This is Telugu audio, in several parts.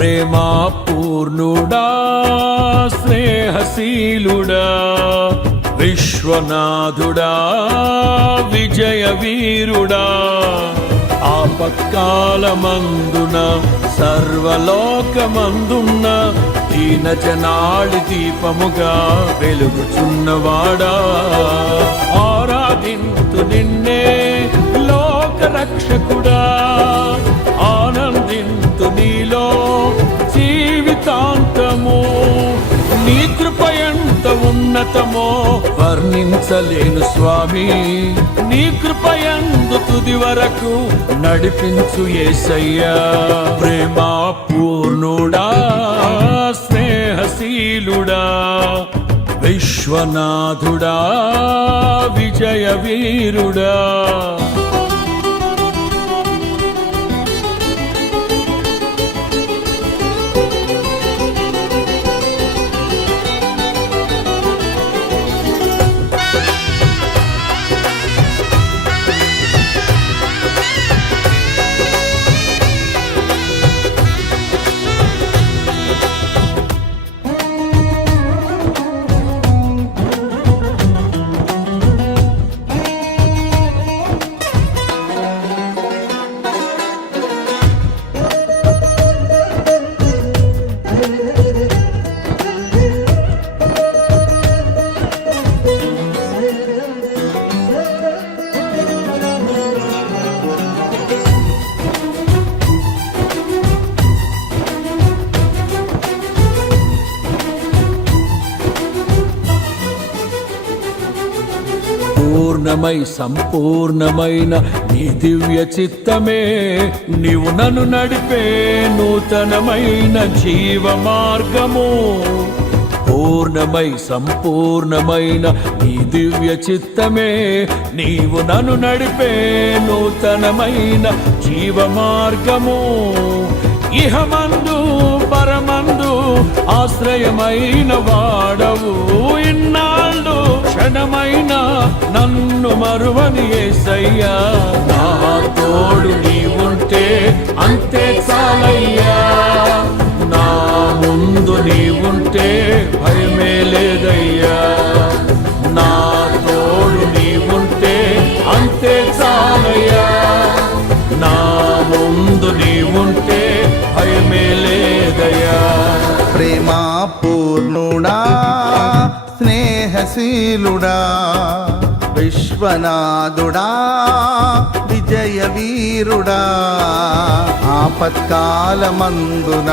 ప్రేమా పూర్ణుడా స్నేహశీలుడా విశ్వనాథుడా విజయ వీరుడా ఆపత్కాలమందున సర్వలోకమందున్న దీన జనాళి దీపముగా వెలుగుచున్నవాడా ఆరాధింతు నిన్నే లోక రక్షకుడా ఆనందింతు నీలో జీవితాంతము నీ కృప ఎంత ఉన్నతమో వర్ణించలేను స్వామి నీ కృప యందు తుది వరకు నడిపించు యేసయ్యా ప్రేమా పూర్ణుడా స్నేహశీలుడా విశ్వనాథుడా విజయ వీరుడా పూర్ణమై సంపూర్ణమైన నీ దివ్య చిత్తమే నీవు నన్ను నడిపే నూతనమైన జీవ మార్గము పూర్ణమై సంపూర్ణమైన నీ దివ్య చిత్తమే నీవు నన్ను నడిపే నూతనమైన జీవ మార్గము ఇహమందు పరమందు ఆశ్రయమైన వాడవు ఇన్నాళ్ళు క్షణమైన నన్ను మరువని యేసయ్యా నా తోడు నీవుంటే అంతే చాలయ్యా నా ముందు నీవుంటే భయమే లేదయ్యా నా తోడు నీవుంటే అంతే చాలయ్యా నా ముందు నీవుంటే భయమే లేదయ్యా ప్రేమా పూర్ణుడా స్నేహశీలుడా విశ్వనాథుడా విజయ వీరుడా ఆపత్కాలమందున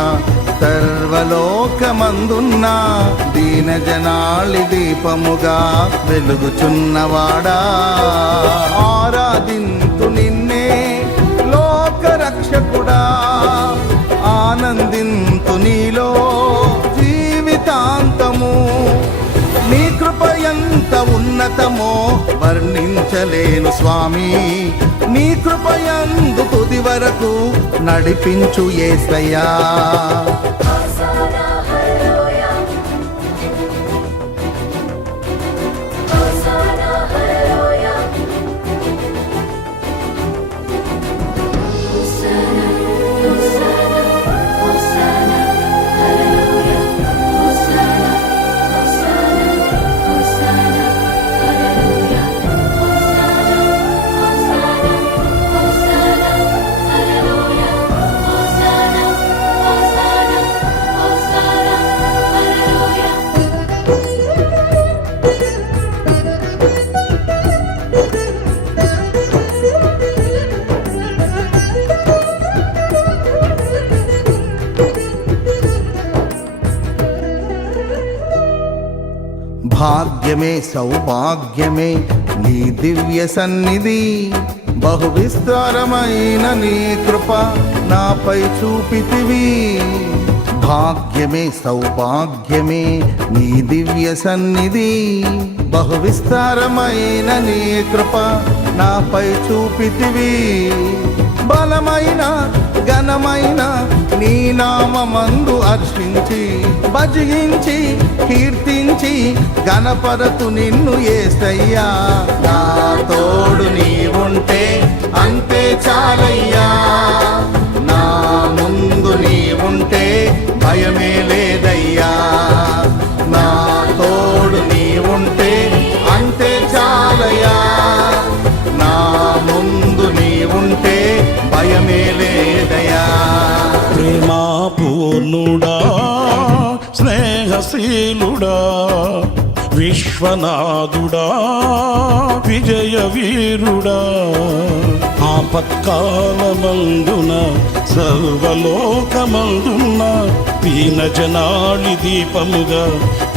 సర్వలోకమందున్న దీన జనాళి దీపముగా వెలుగుచున్నవాడా ఆరాధింతు నిన్నే లోక రక్షకుడా ఆనందింతు నీలో జీవితాంతము నీ కృప ఎంత ఉన్నతమో వర్ణించలేను స్వామి నీ కృప యందు తుది వరకు నడిపించు యేసయ్యా భాగ్యమే సౌభాగ్యమే నీ దివ్య సన్నిధి బహు విస్తారమైన నీ కృప నాపై చూపితివి భాగ్యమే సౌభాగ్యమే నీ దివ్య సన్నిధి బహు విస్తారమైన నీ కృప నాపై చూపితివి బలమైన ఘనమైన నీ నామమందు అర్చించి భజించి కీర్తించి గణపరతు నిన్ను యేసయ్యా నా తోడు నీవుంటే అంతే చాలయ్యా నా ముందు నీవుంటే భయమే లేదయ్యా. నా తోడు నీ ఉంటే అంతే చాలయ్యా. నా ముందు నీ ఉంటే భయమే లేదయ్యా. ప్రేమా పూర్ణుడా స్నేహశీలుడా విశ్వనాథుడా విజయ వీరుడా ఆపత్కాలమందున సర్వలోకమందున దీన జనాళి దీపముగా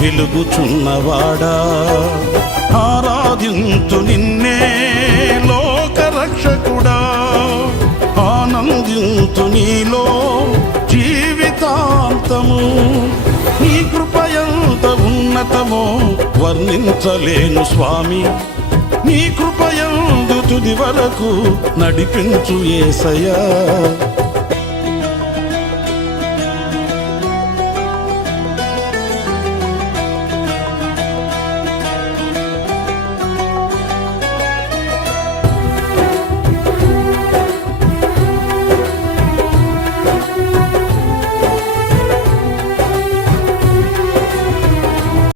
వెలుగుచున్నవాడా ఆరాధింతు నిన్నే లోకరక్షకుడా ఆనందింతు నీలో జీవితాంతము నీ కృపయంత ఉన్నతమో వర్ణించలేను స్వామి నీ కృపయందు తుది వరకు నడిపించు యేసయ్యా.